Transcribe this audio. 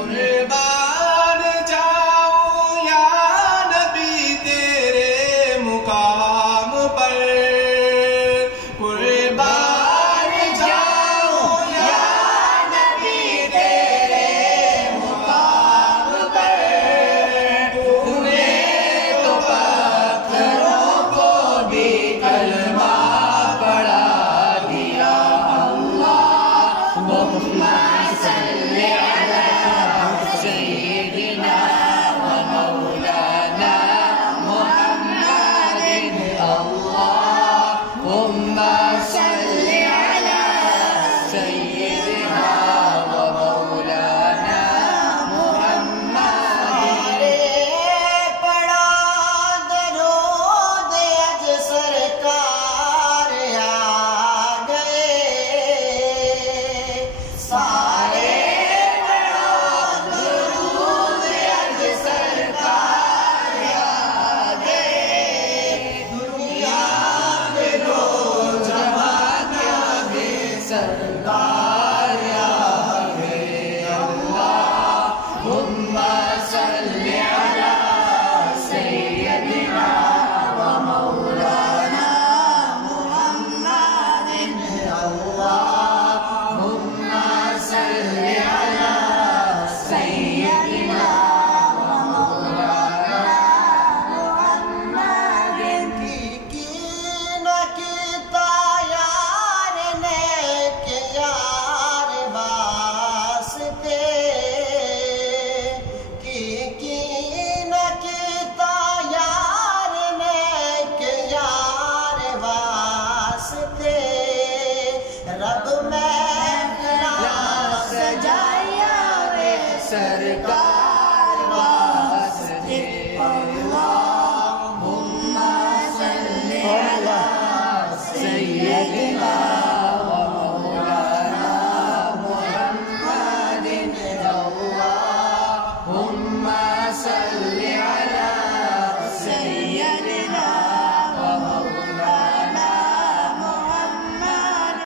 कुर्बान जाऊं या नबी तेरे मुकाम पर, कुर्बान जाऊं या नबी तेरे मुकाम पर। तूने तो पत्थरों को भी कलमा पढ़ा दिया। अल्लाहुम्मा सल्ली अला सय्यिदिना व मौलाना मुहम्मदिन। अल्लाहुम्मा सल्ली अला सय्यिदिना व मौलाना मुहम्मदिन। पड़ा दरूद अज सरकार आ गए, सारे पड़ा दरूद अज सरकार आ गए। दुनिया में दो जमाना में सरकार आ गए। अल्लाहुम्मा सल्ली अला सय्यिदिना व मौलाना मुहम्मदिन। अल्लाहुम्मा सल्ली अला सय्यिदिना व मौलाना मुहम्मदिन। की न कीता यार ने के यार वास्ते, की न कीता यार ने के यार वास्ते। रब में सजाया वे सरकार